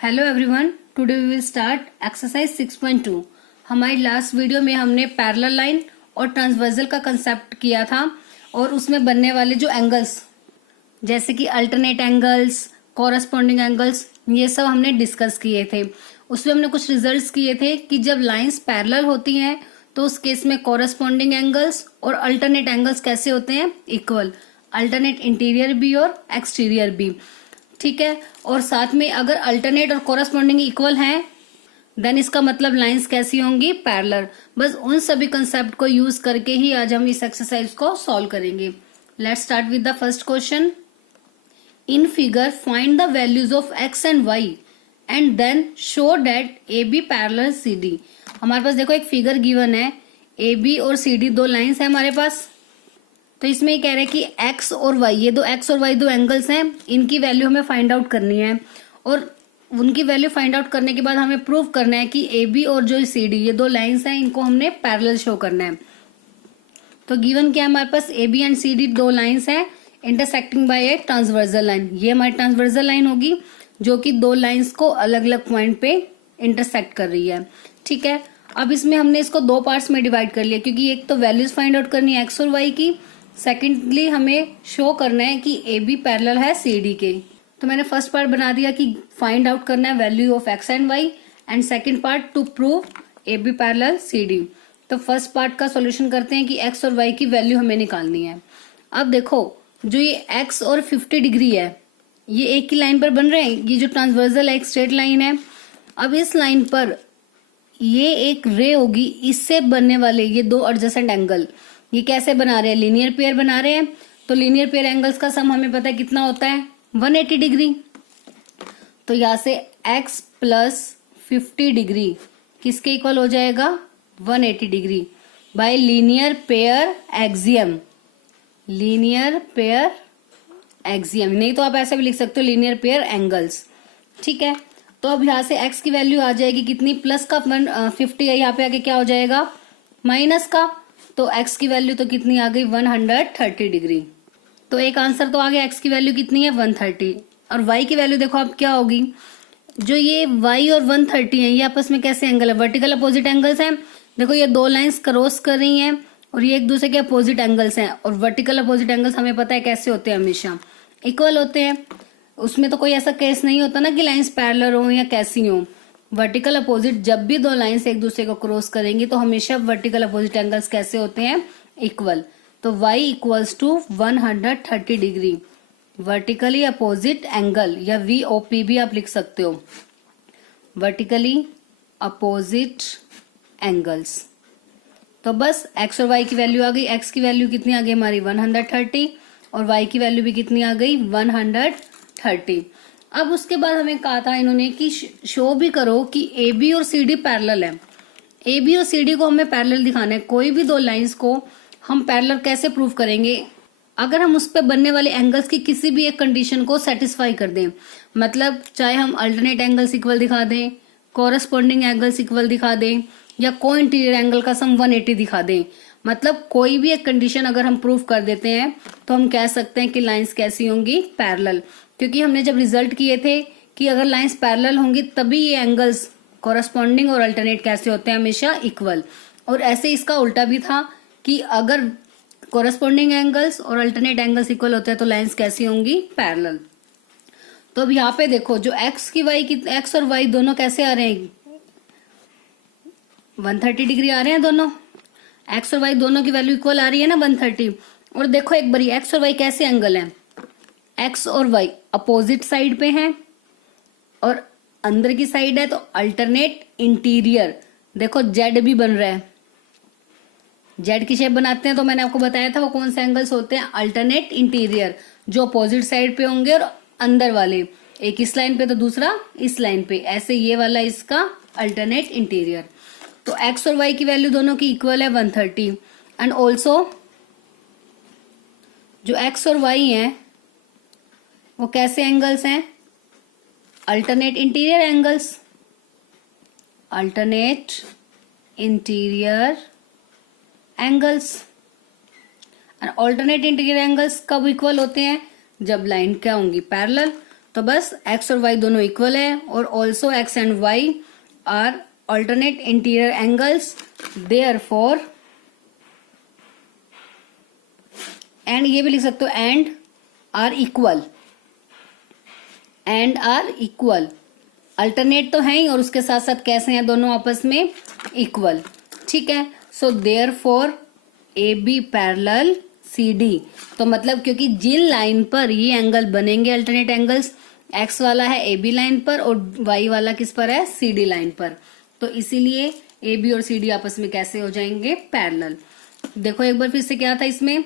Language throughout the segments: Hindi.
Hello everyone, today we will start exercise 6.2। हमारी लास्ट वीडियो में हमने पैरेलल लाइन और ट्रांसवर्सल का कंसेप्ट किया था और उसमें बनने वाले जो एंगल्स जैसे कि अल्टरनेट एंगल्स, कॉरस्पॉन्डिंग एंगल्स, ये सब हमने डिस्कस किए थे। उसमें हमने कुछ रिजल्ट्स किए थे कि जब लाइंस पैरेलल होती हैं तो उस केस में कॉरस्पॉन्डिंग एंगल्स और अल्टरनेट एंगल्स कैसे होते हैं, इक्वल। अल्टरनेट इंटीरियर भी और एक्सटीरियर भी, ठीक है। और साथ में अगर अल्टरनेट और कोरस्पॉन्डिंग इक्वल हैं देन इसका मतलब लाइंस कैसी होंगी, पैरेलल। बस उन सभी कंसेप्ट को यूज करके ही आज हम इस एक्सरसाइज को सॉल्व करेंगे। Let's start with the first question. In figure find the values of x and y and then show that A B parallel C D. हमारे पास देखो एक फिगर गिवन है, ए बी और सी डी दो लाइंस है हमारे पास। तो इसमें ये कह रहे हैं कि x और y, ये दो x और y दो एंगल्स हैं, इनकी वैल्यू हमें फाइंड आउट करनी है और उनकी वैल्यू फाइंड आउट करने के बाद हमें प्रूव करना है कि ए बी और जो सी डी ये दो लाइंस हैं इनको हमने पैरेलल शो करना है। तो गिवन क्या है हमारे पास, A B and C D दो लाइंस हैं intersecting by a transversal line. ये हमारी ट्रांसवर्सल लाइन होगी जो कि दो लाइंस को अलग अलग पॉइंट पे इंटरसेक्ट कर रही है, ठीक है। अब इसमें हमने इसको दो पार्ट्स में डिवाइड कर लिया क्योंकि एक तो वैल्यूज फाइंड आउट करनी है एक्स और वाई की, सेकेंडली हमें शो करना है कि ए बी पैरेलल है सी डी के। तो मैंने फर्स्ट पार्ट बना दिया कि फाइंड आउट करना है value of x and y and second part to prove A B parallel C D. तो फर्स्ट पार्ट का सॉल्यूशन करते हैं कि एक्स और वाई की वैल्यू हमें निकालनी है। अब देखो जो ये एक्स और 50 डिग्री है ये एक ही लाइन पर बन रहे हैं, ये जो ट्रांसवर्सल है एक स्ट्रेट लाइन है। अब इस लाइन पर ये एक रे होगी, इससे बनने वाले ये दो एडजेसेंट एंगल ये कैसे बना रहे हैं, लीनियर पेयर बना रहे हैं। तो लीनियर पेयर एंगल्स का सम हमें पता है कितना होता है, 180 डिग्री। तो यहां से x प्लस 50 डिग्री किसके इक्वल हो जाएगा, 180 degree by linear pair axiom. Linear pair axiom, नहीं तो आप ऐसे भी लिख सकते हो लीनियर पेयर एंगल्स, ठीक है। तो अब यहां से x की वैल्यू आ जाएगी कितनी, प्लस का 50 है, यहाँ पे आके क्या हो जाएगा माइनस का। तो x की वैल्यू तो कितनी आ गई, 130 डिग्री। तो एक आंसर तो आ गया, x की वैल्यू कितनी है 130। और y की वैल्यू देखो अब क्या होगी, जो ये y और 130 है ये आपस में कैसे एंगल है, वर्टिकल अपोजिट एंगल्स हैं। देखो ये दो लाइंस क्रॉस कर रही हैं और ये एक दूसरे के अपोजिट एंगल्स हैं और वर्टिकल अपोजिट एंगल्स हमें पता है कैसे होते हैं, हमेशा इक्वल होते हैं। उसमें तो कोई ऐसा केस नहीं होता ना कि लाइंस पैरेलल हो या कैसी हो। वर्टिकल अपोजिट जब भी दो लाइंस एक दूसरे को क्रॉस करेंगी तो हमेशा वर्टिकल अपोजिट एंगल्स कैसे होते हैं, इक्वल। तो y equals to 130 degree vertically opposite angle, या VOP भी आप लिख सकते हो, वर्टिकली अपोजिट एंगल्स। तो बस x और y की वैल्यू आ गई, x की वैल्यू कितनी आ गई हमारी 130 और y की वैल्यू भी कितनी आ गई 130। अब उसके बाद हमें कहा था इन्होंने कि शो भी करो कि ए बी और सी डी पैरेलल है। ए बी और सी डी को हमें पैरेलल दिखाना है। कोई भी दो लाइंस को हम पैरेलल कैसे प्रूव करेंगे, अगर हम उस पर बनने वाले एंगल्स की किसी भी एक कंडीशन को सेटिस्फाई कर दें। मतलब चाहे हम अल्टरनेट एंगल्स इक्वल दिखा दें, कॉरस्पॉन्डिंग एंगल्स इक्वल दिखा दें या को इंटीरियर एंगल का सम 180 दिखा दें, मतलब कोई भी एक कंडीशन अगर हम प्रूव कर देते हैं तो हम कह सकते हैं कि लाइंस कैसी होंगी, पैरेलल। क्योंकि हमने जब रिजल्ट किए थे कि अगर लाइंस पैरेलल होंगी तभी ये एंगल्स कॉरस्पॉन्डिंग और अल्टरनेट कैसे होते हैं, हमेशा इक्वल। और ऐसे इसका उल्टा भी था कि अगर कॉरस्पॉन्डिंग एंगल्स और अल्टरनेट एंगल्स इक्वल होते हैं तो लाइंस कैसी होंगी, पैरेलल। तो अब यहाँ पे देखो जो एक्स और वाई दोनों कैसे आ रहे हैं, 130 डिग्री आ रहे हैं दोनों। एक्स और वाई दोनों की वैल्यू इक्वल आ रही है ना 130। और देखो एक बारी एक्स और वाई कैसे एंगल है, एक्स और वाई अपोजिट साइड पे हैं और अंदर की साइड है तो अल्टरनेट इंटीरियर। देखो जेड भी बन रहा है, जेड की शेप बनाते हैं तो मैंने आपको बताया था वो कौन से एंगल्स होते हैं, अल्टरनेट इंटीरियर, जो अपोजिट साइड पे होंगे और अंदर वाले, एक इस लाइन पे तो दूसरा इस लाइन पे, ऐसे ये वाला इसका अल्टरनेट इंटीरियर। तो एक्स और वाई की वैल्यू दोनों की इक्वल है 130 एंड ऑल्सो जो एक्स और वाई हैं वो कैसे एंगल्स हैं, alternate interior angles. Alternate interior angles and alternate interior angles कब इक्वल होते हैं, जब लाइन क्या होंगी, पैरेलल। तो बस x और y दोनों इक्वल है और also x and y are alternate interior angles, therefore and ये भी लिख सकते हो and are equal, and are equal, alternate तो है ही और उसके साथ साथ कैसे हैं दोनों आपस में इक्वल। ठीक है, so therefore A B parallel C D, तो मतलब क्योंकि जिन लाइन पर ये एंगल बनेंगे अल्टरनेट एंगल्स, एक्स वाला है ए बी लाइन पर और वाई वाला किस पर है, सी डी लाइन पर, तो इसीलिए ए बी और सी डी आपस में कैसे हो जाएंगे, पैरेलल। देखो एक बार फिर से क्या था इसमें,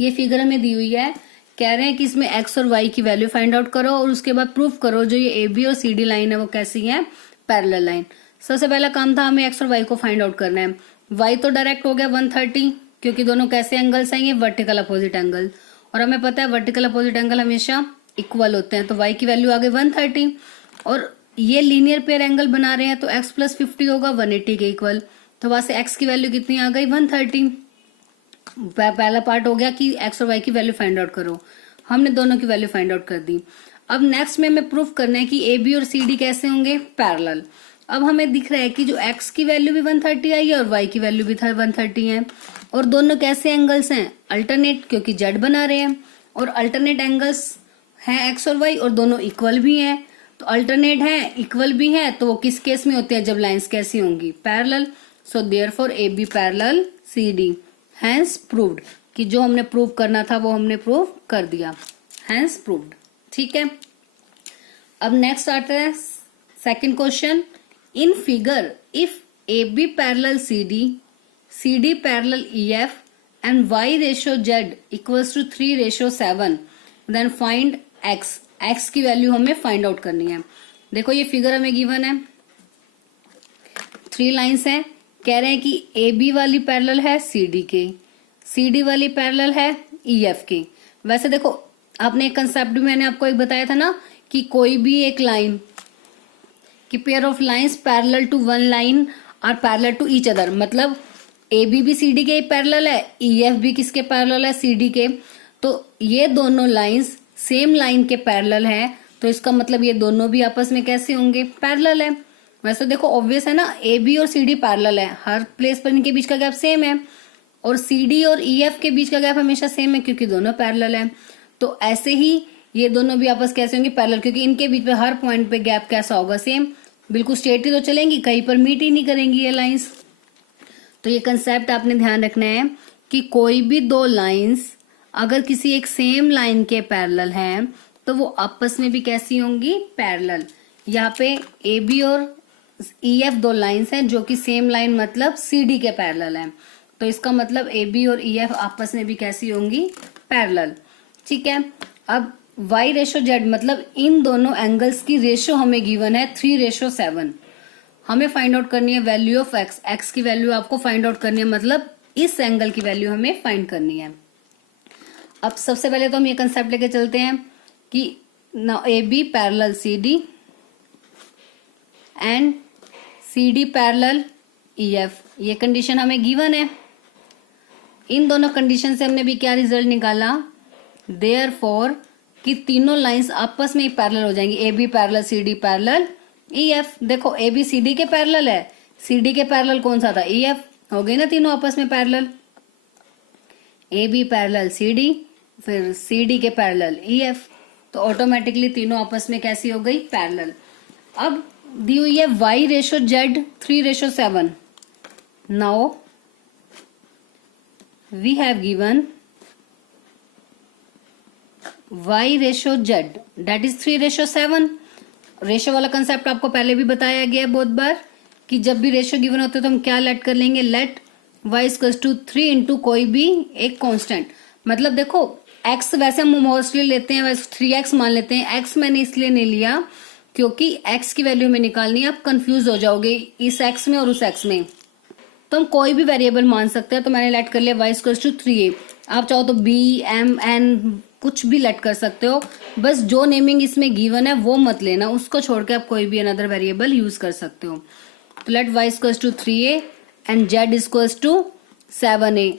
ये फिगर हमें दी हुई है, कह रहे हैं कि इसमें एक्स और वाई की वैल्यू फाइंड आउट करो और उसके बाद प्रूफ करो जो ये ए बी और सी डी लाइन है वो कैसी है, पैरेलल लाइन। सबसे पहला काम था हमें एक्स और वाई को फाइंड आउट करना है। वाई तो डायरेक्ट हो गया 130 क्योंकि दोनों कैसे एंगल्स हैं, ये वर्टिकल अपोजिट एंगल, और हमें पता है वर्टिकल अपोजिट एंगल हमेशा इक्वल होते हैं, तो वाई की वैल्यू आ गई 130 और ये लीनियर पेयर एंगल बना रहे हैं तो x प्लस 50 होगा 180 के इक्वल, तो वहां से x की वैल्यू कितनी आ गई 130। पहला पार्ट हो गया कि x और y की वैल्यू फाइंड आउट करो, हमने दोनों की वैल्यू फाइंड आउट कर दी। अब नेक्स्ट में हमें प्रूफ करना है कि ए बी और सी डी कैसे होंगे, पैरेलल। अब हमें दिख रहा है कि जो x की वैल्यू भी 130 आई है और y की वैल्यू भी 130 है और दोनों कैसे एंगल्स हैं, अल्टरनेट, क्योंकि जेड बना रहे हैं और अल्टरनेट एंगल्स हैं x और y और दोनों इक्वल भी हैं, तो अल्टरनेट है इक्वल भी है तो वो किस केस में होते हैं, जब लाइंस कैसी होंगी, parallel. So therefore A B parallel C D, hence proved, कि जो हमने प्रूव करना था वो हमने प्रूव कर दिया, हैंस प्रूव्ड। ठीक है, अब नेक्स्ट आता है second question, in figure if A B parallel C D parallel E F and y ratio z equals to 3:7 then find x, x की वैल्यू हमें फाइंड आउट करनी है। देखो ये फिगर हमें गिवन है, 3 लाइंस हैं, कह रहे हैं कि ए बी वाली पैरेलल है सी डी के, सी डी वाली पैरेलल है ई एफ के। वैसे देखो आपने एक कंसेप्ट भी मैंने आपको एक बताया था ना कि कोई भी एक लाइन कि pair of lines parallel to one line are parallel to each other, मतलब ए बी भी सी डी के पैरेलल है, ई एफ भी किसके पैरेलल है, सी डी के, तो ये दोनों लाइंस सेम लाइन के पैरेलल है, तो इसका मतलब ये दोनों भी आपस में कैसे होंगे, पैरेलल है। वैसे देखो ऑब्वियस है ना, ए बी और सी डी पैरेलल है, हर प्लेस पर इनके बीच का गैप सेम है और सी डी और ई एफ के बीच का गैप हमेशा सेम है क्योंकि दोनों पैरेलल है, तो ऐसे ही ये दोनों भी आपस कैसे होंगे, पैरेलल, क्योंकि इनके बीच में हर पॉइंट पे गैप कैसा होगा, सेम, बिल्कुल स्ट्रेट ही तो चलेंगी, कहीं पर मीट ही नहीं करेंगी ये लाइंस। तो ये कंसेप्ट आपने ध्यान रखना है कि कोई भी दो लाइंस अगर किसी एक सेम लाइन के पैरेलल हैं तो वो आपस में भी कैसी होंगी, पैरेलल। यहाँ पे ए बी और ई एफ दो लाइंस हैं जो कि सेम लाइन मतलब सी डी के पैरेलल हैं, तो इसका मतलब ए बी और ई एफ आपस में भी कैसी होंगी, पैरेलल। ठीक है, अब y रेशो z मतलब इन दोनों एंगल्स की रेशियो हमें गिवन है 3:7, हमें फाइंड आउट करनी है वैल्यू ऑफ x, x की वैल्यू आपको फाइंड आउट करनी है, मतलब इस एंगल की वैल्यू हमें फाइंड करनी है। अब सबसे पहले तो हम ये कंसेप्ट लेके चलते हैं कि now A B parallel C D and C D parallel E F, ये कंडीशन हमें गिवन है। इन दोनों कंडीशन से हमने भी क्या रिजल्ट निकाला, देयरफॉर कि तीनों लाइंस आपस में ही पैरेलल हो जाएंगी, A B parallel C D parallel E F. देखो ए बी सी डी के पैरेलल है, सी डी के पैरेलल कौन सा था, ई एफ, हो गई ना तीनों आपस में parallel, A B parallel C D फिर सी डी के पैरेलल ई एफ, तो ऑटोमेटिकली तीनों आपस में कैसी हो गई, पैरेलल। अब दी हुई है y ratio z 3:7, now we have given y ratio z that is 3:7। Ratio वाला कंसेप्ट आपको पहले भी बताया गया है बहुत बार कि जब भी रेशो गिवन होते तो हम क्या लेट कर लेंगे, let y equals to 3 into कोई भी एक कांस्टेंट। मतलब देखो x वैसे हम मोस्टली लेते हैं, वैसे 3x मान लेते हैं, x मैंने इसलिए नहीं लिया क्योंकि x की वैल्यू हमें निकालनी है, आप कंफ्यूज हो जाओगे इस x में और उस x में, तो हम कोई भी वेरिएबल मान सकते हैं, तो मैंने लेट कर लिया y इक्वल्स टू 3a। आप चाहो तो b m n कुछ भी लेट कर सकते हो, बस जो नेमिंग इसमें गिवन है वो मत लेना, उसको छोड़ के आप कोई भी अनदर वेरिएबल यूज कर सकते हो। तो let y equals to 3a and z equals to 7a।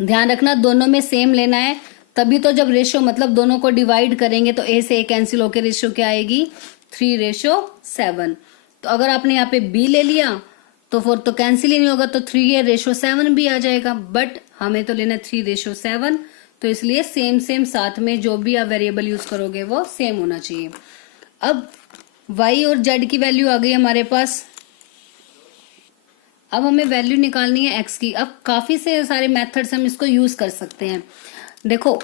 ध्यान रखना दोनों में सेम लेना है, तभी तो जब रेशियो मतलब दोनों को डिवाइड करेंगे तो ए से ए कैंसिल होकर रेशियो क्या आएगी 3:7। तो अगर आपने यहाँ पे बी ले लिया तो 4 तो कैंसिल ही नहीं होगा, तो 3:7 भी आ जाएगा, बट हमें तो लेना 3:7, तो इसलिए सेम साथ में जो भी आप वेरिएबल यूज करोगे वो सेम होना चाहिए। अब y और z की वैल्यू आ गई हमारे पास। अब हमें वैल्यू निकालनी है x की। अब काफी से सारे मेथड्स हम इसको यूज कर सकते हैं। देखो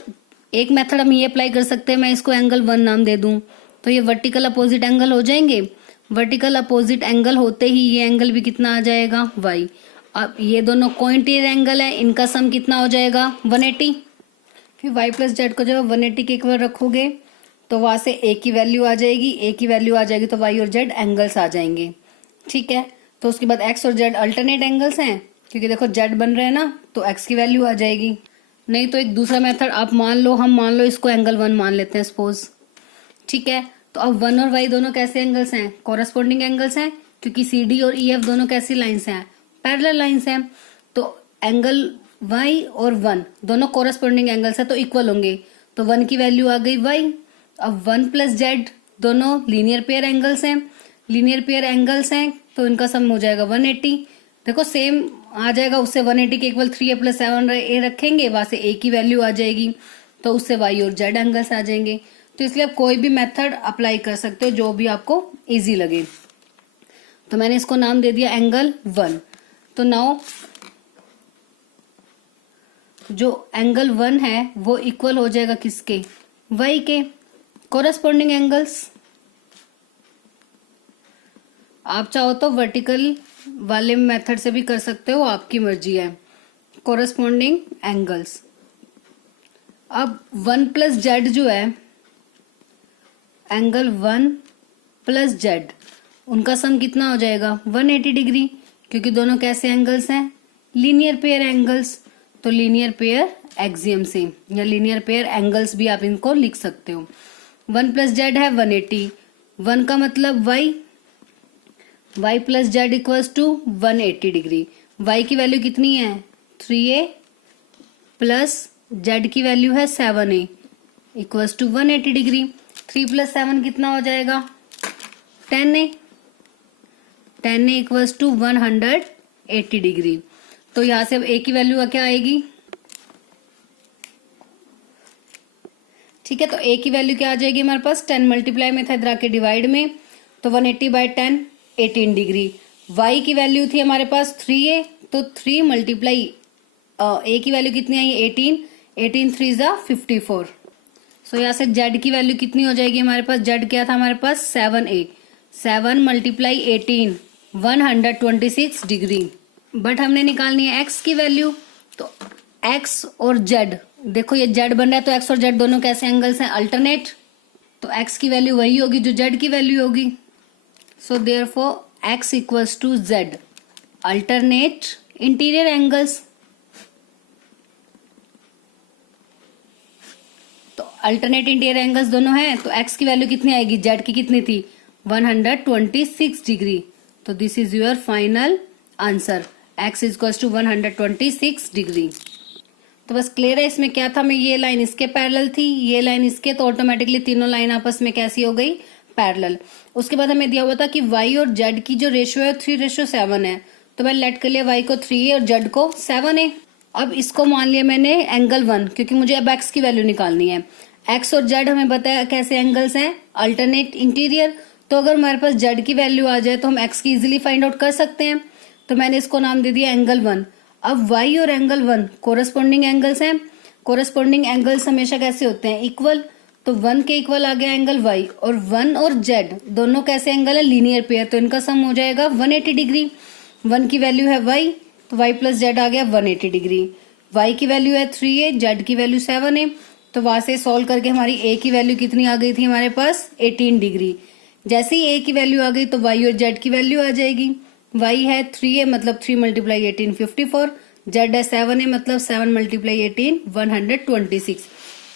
एक मेथड हम ये अप्लाई कर सकते हैं, मैं इसको एंगल 1 नाम दे दूं तो ये वर्टिकल अपोजिट एंगल हो जाएंगे। वर्टिकल अपोजिट एंगल होते ही ये एंगल भी कितना आ जाएगा y। अब ये दोनों कोइंटेरियर एंगल है, इनका सम कितना हो जाएगा 180। फिर y प्लस जेड को जब 180 के इक्वल रखोगे तो वहां से a की वैल्यू आ जाएगी, a की वैल्यू आ जाएगी तो y और z एंगल्स आ जाएंगे। ठीक है, तो उसके बाद x और z अल्टरनेट एंगल्स हैं, क्योंकि देखो z बन रहे हैं ना, तो x की वैल्यू आ जाएगी। नहीं तो एक दूसरा मेथड आप मान लो, हम मान लो इसको एंगल 1 मान लेते हैं सपोज। ठीक है, तो अब 1 और y दोनों कैसे एंगल्स हैं, कोरस्पोंडिंग एंगल्स हैं, क्योंकि CD और EF दोनों कैसी लाइन्स हैं, पैरेलल लाइन्स हैं। तो एंगल y और 1 दोनों कोरस्पोंडिंग एंगल्स है तो इक्वल होंगे, तो 1 की वैल्यू आ गई y। अब 1 प्लस जेड दोनों लीनियर पेयर एंगल्स हैं, लीनियर पेयर एंगल्स हैं तो इनका सम हो जाएगा 180। देखो सेम आ जाएगा, उससे 180 के इक्वल 3a + 7a रखेंगे, वहां से a की वैल्यू आ जाएगी, तो उससे y और z एंगल्स आ जाएंगे। तो इसलिए आप कोई भी मेथड अप्लाई कर सकते हो जो भी आपको इजी लगे। तो मैंने इसको नाम दे दिया एंगल 1। तो नाउ जो एंगल 1 है वो इक्वल हो जाएगा किसके, y के। कोरस्पोंडिंग एंगल्स आप चाहो तो वर्टिकल वाले मेथड से भी कर सकते हो, आपकी मर्जी है। कोरस्पोंडिंग एंगल्स, अब 1 प्लस जेड जो है, एंगल 1 प्लस जेड, उनका सम कितना हो जाएगा 180 डिग्री, क्योंकि दोनों कैसे एंगल्स हैं, लीनियर पेयर एंगल्स। तो लीनियर पेयर एक्सियम से या लीनियर पेयर एंगल्स भी आप इनको लिख सकते हो। 1 प्लस जेड है 180, 1 का मतलब y plus z equals to 180 degree. y की वैल्यू कितनी है 3a प्लस z की वैल्यू है 7a इक्वल्स टू 180 डिग्री। 3 + 7 कितना हो जाएगा 10a, 10a equals to 180 degree. तो यहां से अब a की वैल्यू क्या आएगी, ठीक है, तो a की वैल्यू क्या आ जाएगी हमारे पास, 10 मल्टीप्लाई में था, इधर आके डिवाइड में, तो 180/10 18 डिग्री। y की वैल्यू थी हमारे पास 3a, तो 3 मल्टीप्लाई a की वैल्यू कितनी आई 18, 18 3 ज़ा 54। सो यहाँ से z की वैल्यू कितनी हो जाएगी हमारे पास, z क्या था हमारे पास 7a, 7 मल्टीप्लाई 18 126 डिग्री। बट हमने निकालनी है x की वैल्यू, तो x और z, देखो ये z बन रहा है तो x और z दोनों कैसे एंगल्स हैं, अल्टरनेट, तो x की वैल्यू वही होगी जो z की वैल्यू होगी। So therefore x equals to z, alternate interior angles. तो अल्टरनेट इंटीरियर एंगल्स दोनों हैं, तो x की वैल्यू कितनी आएगी, z की कितनी थी 126 डिग्री। तो this is your final answer, x equals to 126 degree. तो बस क्लियर है, इसमें क्या था, मैं ये लाइन इसके पैरेलल थी, ये लाइन इसके, तो ऑटोमेटिकली तीनों लाइन आपस में कैसी हो गई, पैरेलल। उसके बाद हमें दिया हुआ था कि y और z की जो रेशियो है 3:7 है, तो मैंने लेट कर लिया y को 3 है और z को 7 है। अब इसको मान लिया मैंने एंगल 1, क्योंकि मुझे अब x की वैल्यू निकालनी है। x और z हमें बताया कैसे एंगल्स हैं, अल्टरनेट इंटीरियर, तो अगर हमारे पास z की वैल्यू आ जाए तो हम x की इजिली फाइंड आउट कर सकते हैं, तो मैंने इसको नाम दे दिया एंगल 1। अब y और एंगल 1 कोरस्पोंडिंग एंगल्स हैं, कोरस्पोंडिंग एंगल्स हमेशा कैसे होते हैं, इक्वल, तो 1 के इक्वल आ गया एंगल y, और 1 और z दोनों कैसे एंगल है, लीनियर पेयर, तो इनका सम हो जाएगा 180 डिग्री। 1 की वैल्यू है y, तो y प्लस z आ गया 180 डिग्री। y की वैल्यू है 3a, z की वैल्यू 7a, तो वहां से सॉल्व करके हमारी a की वैल्यू कितनी आ गई थी हमारे पास 18 डिग्री। जैसे ही a की वैल्यू आ गई तो y और z की वैल्यू आ जाएगी। y है 3a मतलब 3 मल्टीप्लाई 18 54, z है 7a मतलब 7 मल्टीप्लाई 18 126।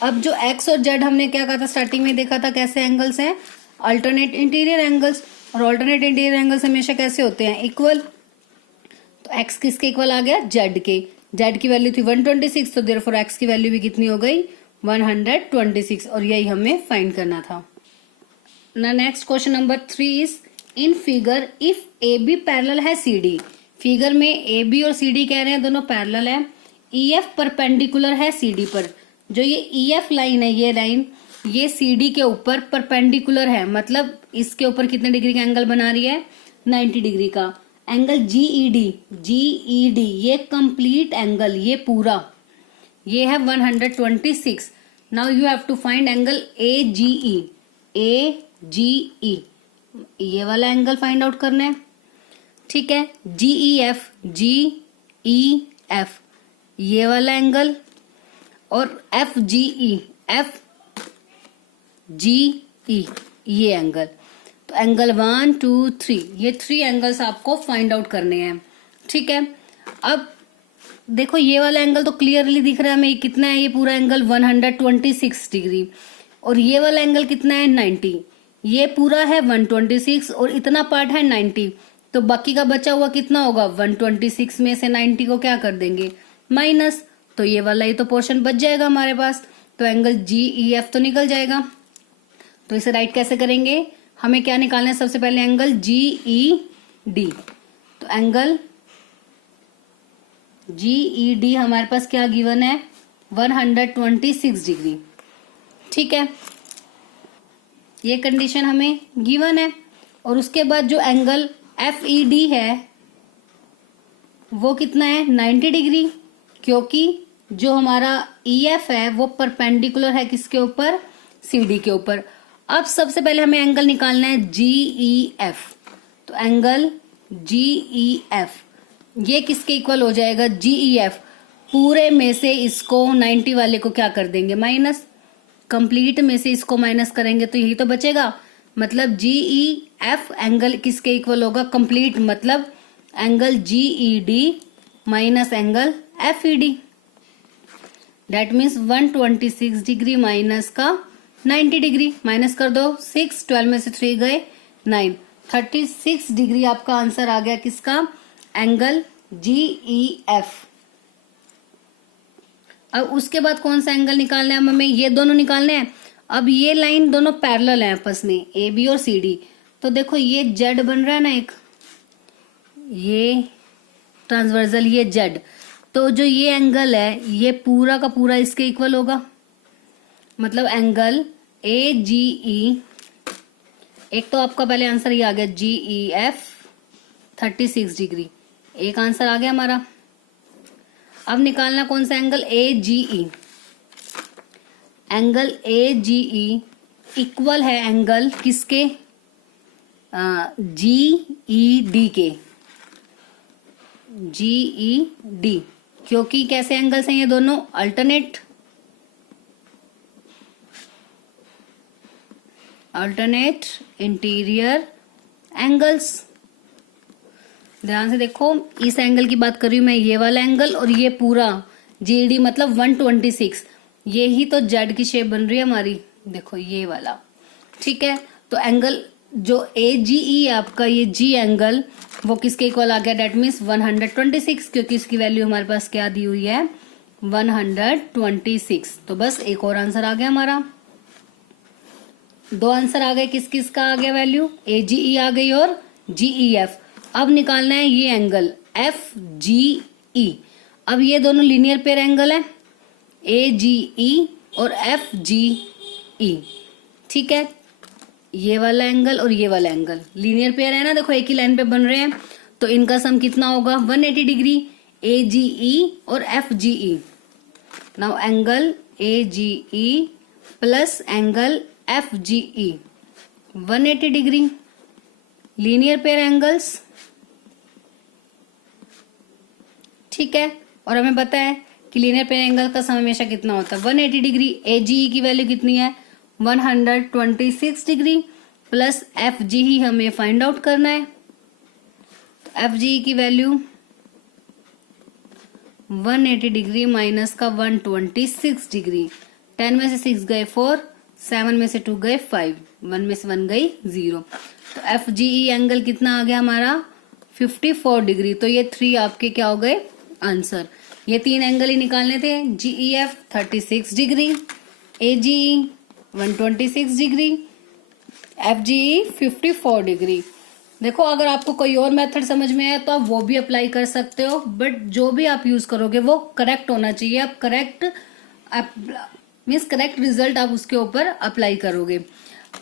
अब जो x और z हमने क्या कहा था स्टार्टिंग में देखा था कैसे एंगल्स हैं, अल्टरनेट इंटीरियर एंगल्स, और अल्टरनेट इंटीरियर एंगल्स हमेशा कैसे होते हैं, इक्वल। तो x किसके इक्वल आ गया, z के, z की वैल्यू थी 126, तो देयरफॉर x की वैल्यू भी कितनी हो गई 126 और यही हमें फाइंड करना था ना। Next question number 3 is in figure if A B parallel है सी डी। फिगर में ए बी और सी डी कह रहे हैं दोनों पैरेलल है, ई एफ परपेंडिकुलर है सी डी पर। जो ये ई एफ लाइन है, ये लाइन ये सी डी के ऊपर परपेंडिकुलर है, मतलब इसके ऊपर कितने डिग्री का एंगल बना रही है, 90 डिग्री का। एंगल जी ई डी ये कंप्लीट एंगल, ये पूरा ये है 126। Now you have to find angle A G E, ये वाला एंगल फाइंड आउट करना है। ठीक है, जी ई एफ ये वाला एंगल, और एफ जी ई ये एंगल। तो एंगल 1 2 3 ये 3 एंगल्स आपको फाइंड आउट करने हैं। ठीक है, अब देखो ये वाला एंगल तो क्लियरली दिख रहा है हमें, कितना है, ये पूरा एंगल 126 डिग्री, और ये वाला एंगल कितना है 90, ये पूरा है 126 और इतना पार्ट है 90, तो बाकी का बचा हुआ कितना होगा, 126 में से 90 को क्या कर देंगे, माइनस, तो ये वाला ही तो पोर्शन बच जाएगा हमारे पास। तो एंगल जी ई एफ तो निकल जाएगा। तो इसे राइट कैसे करेंगे, हमें क्या निकालना है, सबसे पहले एंगल जी ई डी। तो एंगल जी ई डी हमारे पास क्या गिवन है, 126 डिग्री। ठीक है, ये कंडीशन हमें गिवन है। और उसके बाद जो एंगल एफ ई डी है वो कितना है, 90 डिग्री, क्योंकि जो हमारा ई एफ है वो परपेंडिकुलर है किसके ऊपर, सी डी के ऊपर। अब सबसे पहले हमें एंगल निकालना है जी ई एफ। तो एंगल जी ई एफ ये किसके इक्वल हो जाएगा, जी ई एफ पूरे में से इसको 90 वाले को क्या कर देंगे, माइनस, कंप्लीट में से इसको माइनस करेंगे तो यही तो बचेगा। मतलब जी ई एफ एंगल किसके इक्वल होगा, कंप्लीट, मतलब angle G E D minus angle F E D. That means 126 degree minus का 90 डिग्री, माइनस कर दो 6, 12 में से 3 गए 9, 36 डिग्री आपका आंसर आ गया किसका, एंगल जी ई एफ। अब उसके बाद कौन सा एंगल निकालना है हमें, ये दोनों निकालने हैं। अब ये लाइन दोनों पैरेलल है आपस में, ए बी और सी डी। तो देखो ये जेड बन रहा है ना एक, ये ट्रांसवर्सल, ये जेड, तो जो ये एंगल है ये पूरा का पूरा इसके इक्वल होगा। मतलब एंगल ए जी ई, एक तो आपका पहले आंसर ये आ गया जी ई एफ 36 डिग्री, एक आंसर आ गया हमारा। अब निकालना कौन सा angle, A G E. Angle A G E equal है एंगल किसके, जी ई डी के, जी ई डी, क्योंकि कैसे एंगल्स हैं ये दोनों, अल्टरनेट इंटीरियर एंगल्स। ध्यान से देखो, इस एंगल की बात कर रही हूं मैं, ये वाला एंगल, और ये पूरा जीडी मतलब 126, ये ही तो जेड की शेप बन रही है हमारी, देखो ये वाला। ठीक है, तो एंगल जो ए जी ई है आपका, ये जी एंगल वो किसके इक्वल आ गया, डेट मीन्स 126, क्योंकि इसकी वैल्यू हमारे पास क्या दी हुई है, 126। तो बस एक और आंसर आ गया हमारा, दो आंसर आ गए, किस किस का आ गया वैल्यू, ए जी ई आ गई और जी ई एफ। अब निकालना है ये एंगल एफ जी ई। अब ये दोनों लीनियर पेयर एंगल है, ए जी ई और एफ जी ई। ठीक है, ये वाला एंगल और ये वाला एंगल लीनियर पेयर है ना, देखो एक ही लाइन पे बन रहे हैं, तो इनका सम कितना होगा, 180 डिग्री, ए जी ई और F G E. Now angle A G E plus angle F G E 180 degree, linear pair angles. ठीक है, और हमें पता है कि लीनियर पेयर एंगल का सम हमेशा कितना होता है, 180 डिग्री। ए जी ई की वैल्यू कितनी है, 126 डिग्री, प्लस एफ जी ई हमें फाइंड आउट करना है। तो एफ जी ई की वैल्यू 180 डिग्री माइनस का 126 डिग्री, 10 में से 6 गए 4, 7 में से 2 गए 5, 1 में से 1 गई 0। तो एफ जी ई एंगल कितना आ गया हमारा, 54 डिग्री। तो ये 3 आपके क्या हो गए आंसर। ये 3 एंगल ही निकालने थे, G E F 36 degree, AGE 126 degree, FGE 54 degree. देखो अगर आपको कोई और मेथड समझ में आए तो आप वो भी अप्लाई कर सकते हो, बट जो भी आप यूज करोगे वो करेक्ट होना चाहिए। आप करेक्ट रिजल्ट आप उसके ऊपर अप्लाई करोगे।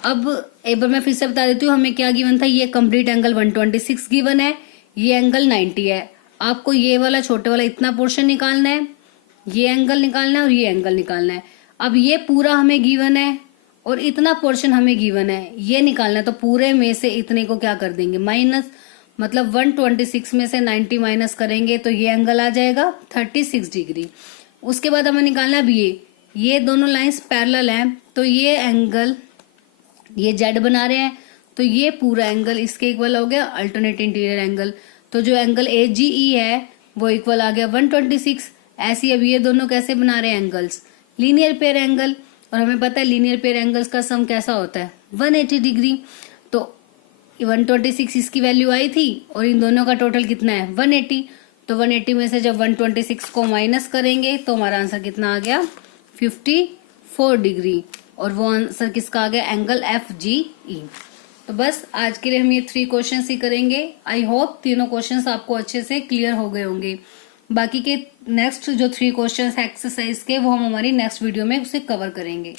अब एक बार मैं फिर से बता देती हूँ हमें क्या गिवन था। ये कंप्लीट एंगल 126 गिवन है, ये एंगल 90 है। आपको ये वाला छोटे वाला इतना पोर्शन निकालना है, ये एंगल निकालना है और ये एंगल निकालना है। अब ये पूरा हमें गिवन है और इतना पोर्शन हमें गिवन है, ये निकालना है। तो पूरे में से इतने को क्या कर देंगे, माइनस, मतलब 126 में से 90 माइनस करेंगे तो ये एंगल आ जाएगा 36 डिग्री। उसके बाद हमें निकालना है अब ये दोनों लाइंस पैरेलल हैं, तो ये एंगल, ये जेड बना रहे हैं, तो ये पूरा एंगल इसके इक्वल हो गया अल्टरनेट इंटीरियर एंगल। तो जो एंगल AGE है वो इक्वल आ गया 126। ऐसी अब ये दोनों कैसे बना रहे हैं एंगल्स, लीनियर पेयर एंगल। और हमें पता है लीनियर पेयर एंगल्स का सम कैसा होता है, 180 डिग्री। तो 126 इसकी वैल्यू आई थी और इन दोनों का टोटल कितना है, 180। तो 180 में से जब 126 को माइनस करेंगे तो हमारा आंसर कितना आ गया, 54 डिग्री। और वो आंसर किसका आ गया, एंगल FGE। तो बस आज के लिए हम ये 3 क्वेश्चंस ही करेंगे। आई होप तीनों क्वेश्चंस आपको अच्छे से क्लियर हो गए होंगे। बाकी के नेक्स्ट जो 3 क्वेश्चंस है एक्सरसाइज के, वो हम हमारी नेक्स्ट वीडियो में उसे कवर करेंगे।